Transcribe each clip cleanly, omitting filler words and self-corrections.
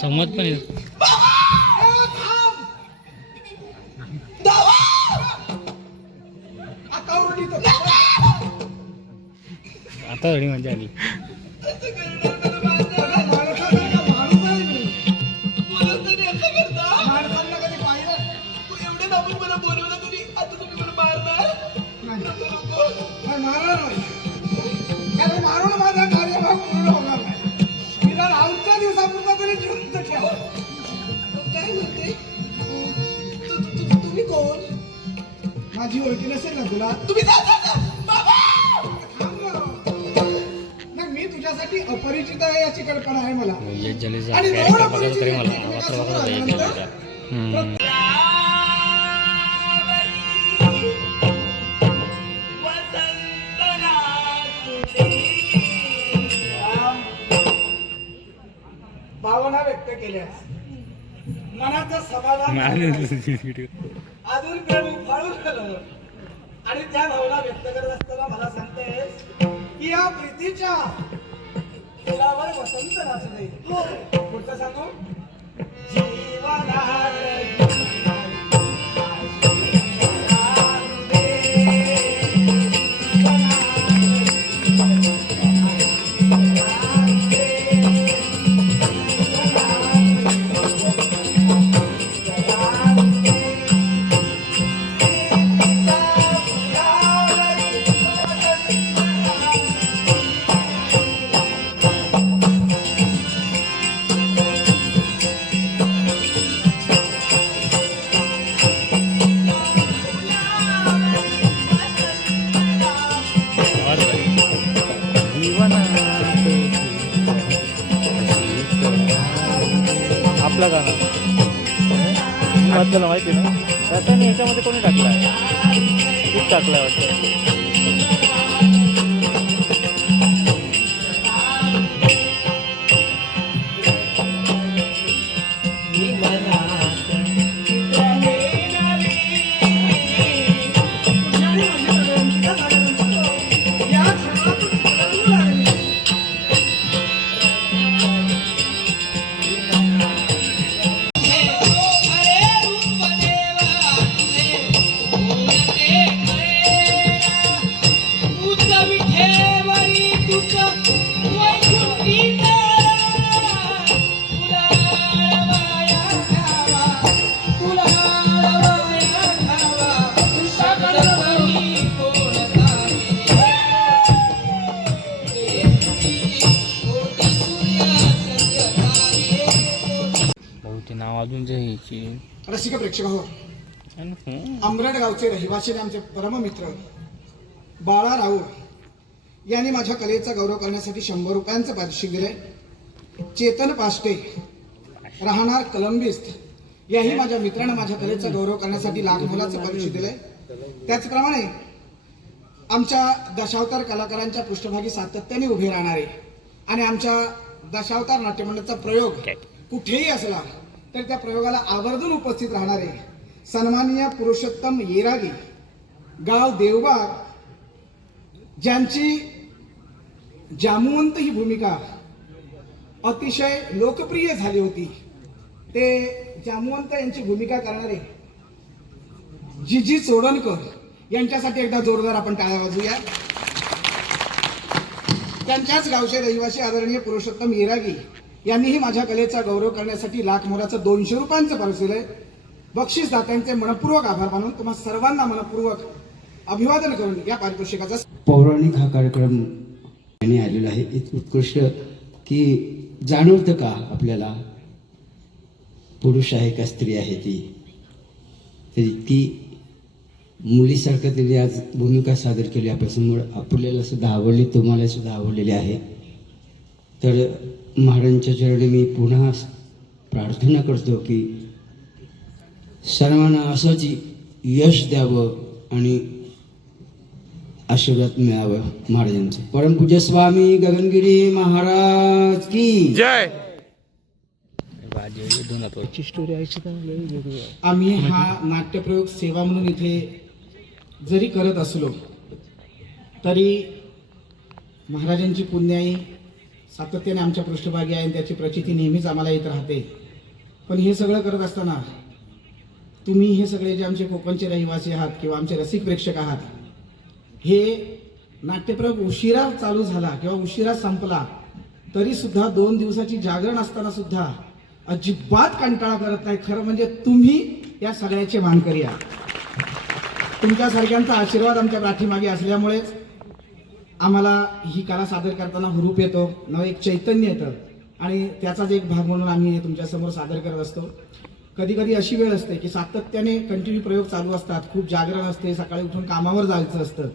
समज पण आता एवढी मजा आली. मारून माझा कार्यभाग पूर्ण होणार नाही. तिला राहूच्या दिवसापुरता तरी जिवंत ठेवा. काय म्हणते तुम्ही कोण? माझी ओळखी नसेल ना तुला? तुम्ही नाही, मी तुझ्यासाठी अपरिचित आहे याची कल्पना आहे मला. भावना व्यक्त केल्यास मनाचं समाधान अजून प्रेम उफाळून झालं आणि त्या भावना व्यक्त करत असताना मला सांगतेस की या प्रीतीच्या फुलावर वसंत नाचू दे. पुढचं सांगू? आपला गाणं वाचलं माहिती ना, त्याच्याने ह्याच्यामध्ये कोणी टाकलाय? खूप टाकलाय वाटतं. अजून जे रसिक प्रेक्षक हो, आंबरड गावचे रहिवासी आमचे परममित्र बाळा राऊळ यांनी माझ्या कलेचा गौरव करण्यासाठी 100 रुपयांचं पारितोषिक दिले. चेतन पाष्टे राहणार कलंबिस्त याही माझ्या मित्राने माझ्या कलेचा गौरव करण्यासाठी लाख मोलाचं पारितोषिक दिले. त्याचप्रमाणे आमच्या दशावतार कलाकारांच्या पृष्ठभागी सातत्याने उभे राहणारे आणि आमच्या दशावतार नाट्यमंडळाचा प्रयोग कुठेही असला तर त्या प्रयोगाला आवर्जून उपस्थित राहणारे सन्माननीय पुरुषोत्तम येरागी गाव देवबाग, ज्यांची जामुवंत ही भूमिका अतिशय लोकप्रिय झाली होती, ते जामुवंत यांची भूमिका करणारे जीजी चोडणकर यांच्यासाठी एकदा जोरदार आपण टाळ्या वाजवूया. त्यांच्याच गावचे रहिवासी आदरणीय पुरुषोत्तम इरागी यांनीही माझ्या कलेचा गौरव करण्यासाठी लाख मोलाचं 200 रुपयांचं पारितोषिक दिलंय. बक्षीसदात्यांचे मनपूर्वक आभार मानून तुम्हा सर्वांना मनपूर्वक अभिवादन करून या पारितोषिकाचा पौराणिक हा कार्यक्रम यांनी आलेला आहे. उत्कृष्ट की जाणवतं का आपल्याला पुरुष आहे का स्त्री आहे ती, तर इतकी मुलीसारखं त्यांनी आज भूमिका सादर केली आपल्यासमोर. आपल्याला सुद्धा आवडली, तुम्हाला सुद्धा आवडलेली आहे. तर महाराजांच्या चरणी मी पुन्हा प्रार्थना करतो की सर्वांना असंच यश द्यावं आणि आशीर्वाद मिळावं महाराजांचं. परमपूज्य स्वामी गगनगिरी महाराज की जय. दोनाची स्टोरी ऐकशी वेगळी. आम्ही हा नाट्यप्रयोग सेवा म्हणून इथे जरी करत असलो तरी महाराजांची पुण्याई सातत्याने आमच्या पृष्ठभागी आहे आणि त्याची प्रचिती नेहमीच आम्हाला येत राहते. पण हे सगळं करत असताना तुम्ही हे सगळे जे आमचे कोकणचे रहिवासी आहात किंवा आमचे रसिक प्रेक्षक आहात, हे नाट्यप्रयोग उशिरा चालू झाला किंवा उशिरा संपला तरी सुद्धा 2 दिवसाची जागरण असताना सुद्धा अजिबात कंटाळा करत नाही. खरं म्हणजे तुम्ही या सगळ्याचे मानकरी आहात. तुमच्यासारख्यांचा आशीर्वाद आमच्या पाठीमागे असल्यामुळेच आम्हाला ही कला सादर करताना हुरूप येतो, नवं एक चैतन्य येतं आणि त्याचाच एक भाग म्हणून आम्ही हे तुमच्यासमोर सादर करत असतो. कधी कधी अशी वेळ असते की सातत्याने कंटिन्यू प्रयोग चालू असतात, खूप जागरण असते, सकाळी उठून कामावर जायचं असतं,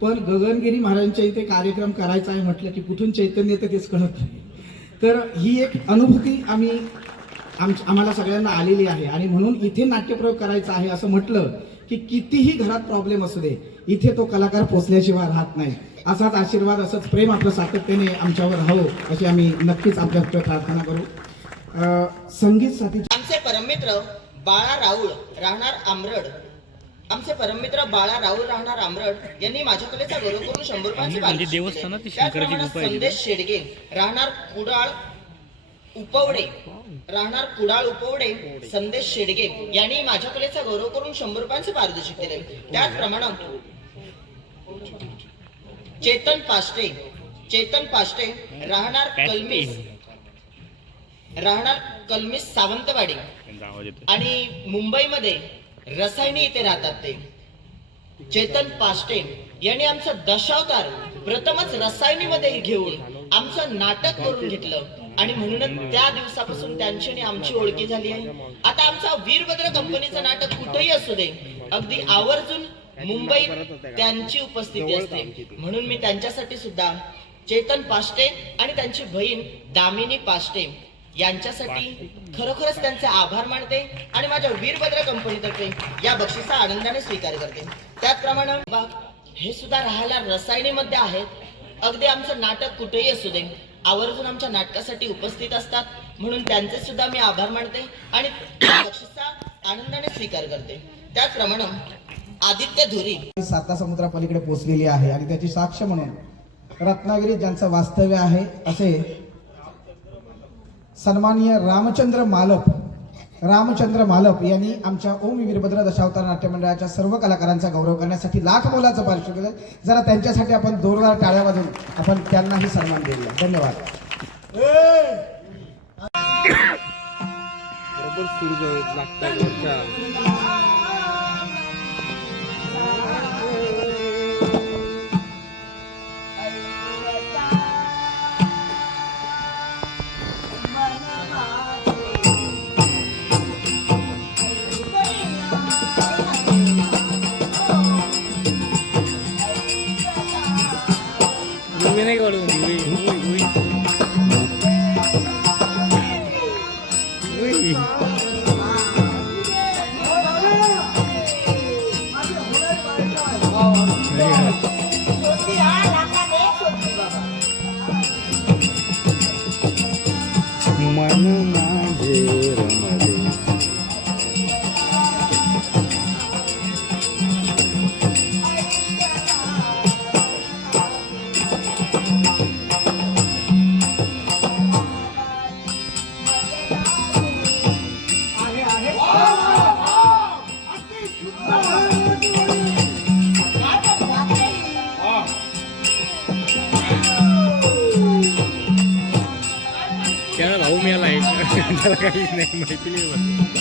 पण गगनगिरी महाराजांच्या इथे कार्यक्रम करायचा आहे म्हटलं की कुठून चैतन्य येतं तेच कळत नाही. तर ही एक अनुभूती आम्हाला सगळ्यांना आलेली आहे आणि म्हणून इथे नाट्यप्रयोग करायचा आहे असं म्हटलं की कितीही घरात प्रॉब्लेम असू दे, इथे तो कलाकार पोचल्याशिवाय राहत नाही. असाच आशीर्वाद, असंच प्रेम आपलं सातत्याने आमच्यावर राहावं अशी आम्ही नक्कीच आपल्याकडे प्रार्थना करू. संगीत साथी आमचे परममित्र बाळा राऊळ राहणार आमरड, आमचे परममित्र बाळा राऊळ राहणार आमरड यांनी माझ्या कलेचा गौरव करून 100 रुपयांचे पारितोषिक दिले. देवस्थानात ती शंकराची गुफा आहे. संदेश शेडगे राहणार कुडाळ उपवडे राहणार कुडाळ उपवडे संदेश शेडगे यांनी माझ्या कलेचा गौरव करून 100 रुपयांचे पारितोषिक दिले. त्याचप्रमाणे चेतन पाष्टे राहणार कलमीस सावंतवाडी आणि मुंबईमध्ये रसायनी इथे राहतात. ते चेतन पाष्टे यांनी आमचं दशावतार प्रथमच रसायनीमध्ये घेऊन आमचं नाटक करून घेतलं आणि म्हणूनच त्या दिवसापासून त्यांची आणि आमची ओळखी झाली आहे. आता आमचा वीरभद्र कंपनीचं नाटक कुठेही असू दे, अगदी आवर्जून मुंबईत त्यांची उपस्थिती असते. म्हणून मी त्यांच्यासाठी सुद्धा चेतन पाष्टे आणि त्यांची बहीण दामिनी पाष्टे यांच्यासाठी खरोखरच त्यांचे आभार मानते आणि माझ्या वीरभद्र कंपनीतर्फे या बक्षिसा आनंदाने स्वीकार करते. त्याचप्रमाणे हे सुद्धा राहायला रसायनीमध्ये आहेत. अगदी आमचं नाटक कुठेही असू दे, आवर्जून आमच्या नाटकासाठी उपस्थित असतात. म्हणून त्यांचे सुद्धा मी आभार मानते आणि बक्षिसा आनंदाने स्वीकार करते. त्याचप्रमाणे आदित्य धुरी साता समुद्रापलीकडे पोहोचलेली आहे आणि त्याची साक्ष म्हणून रत्नागिरीत ज्यांचं वास्तव्य आहे असे सन्माननीय रामचंद्र मालप यांनी आमच्या ओम वीरभद्र दशावतार नाट्य मंडळाच्या सर्व कलाकारांचा गौरव करण्यासाठी लाख मोलाचं पारितोषिक दिलं. जरा त्यांच्यासाठी आपण जोरदार टाळ्या वाजवून आपण त्यांनाही सन्मान देऊया. धन्यवाद. बरोबर सूर्य लागतात. नाही काढून मन माझे रमले. त्याला भाऊ मिळाला आहे त्याला काहीच नाही माहिती नाही बस.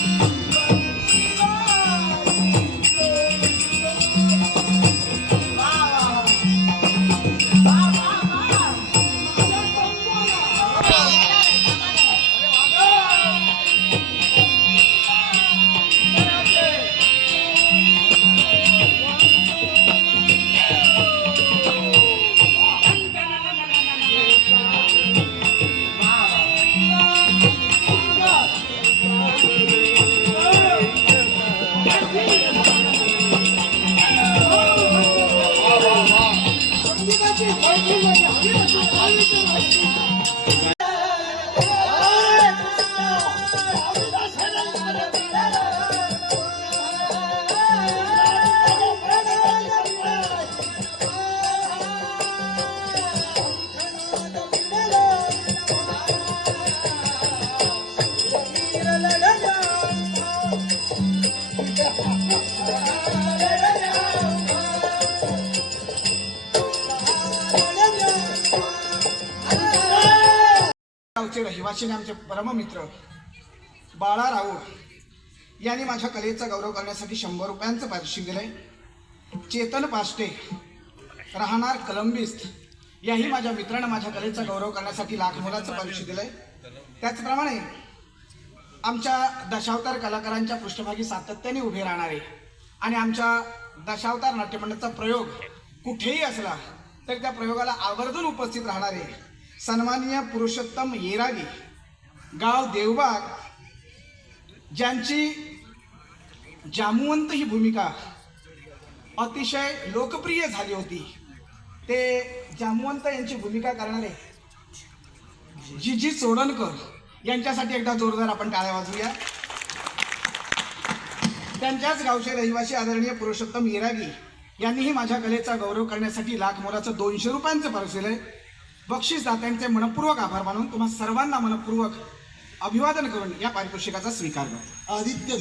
गावचे रहिवासी आणि आमचे परममित्र बाळा राऊळ यांनी माझ्या कलेचा गौरव करण्यासाठी 100 रुपयांचं पारितोषिक दिलंय. चेतन पाष्टे राहणार कलंबिस्त याही माझ्या मित्रानं माझ्या कलेचा गौरव करण्यासाठी लाख मोलाचं पारितोषिक दिलंय. त्याचप्रमाणे आमच्या दशावतार कलाकारांच्या पृष्ठभागी सातत्याने उभे राहणारे आणि आमच्या दशावतार नाट्यमंडळाचा प्रयोग कुठेही असला तर त्या प्रयोगाला आवर्जून उपस्थित राहणारे सन्माननीय पुरुषोत्तम येरागी गाव देवबाग, ज्यांची जामुवंत ही भूमिका अतिशय लोकप्रिय झाली होती, ते जामुवंत यांची भूमिका करणारे जी सोडणकर यांच्यासाठी एकदा जोरदार आपण टाळ्या वाजवूया. त्यांच्याच गावचे रहिवासी आदरणीय पुरुषोत्तम येरागी यांनीही माझ्या कलेचा गौरव करण्यासाठी लाख मोलाचं 200 रुपयांचं पारितोषिक दिलंय. बक्षीसदात्यांचे मनपूर्वक आभार मानून तुम्हा सर्वांना मनपूर्वक अभिवादन करून या पारितोषिकाचा स्वीकार करतो. आदित्य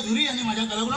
धुरी यांनी माझ्या कलागुणा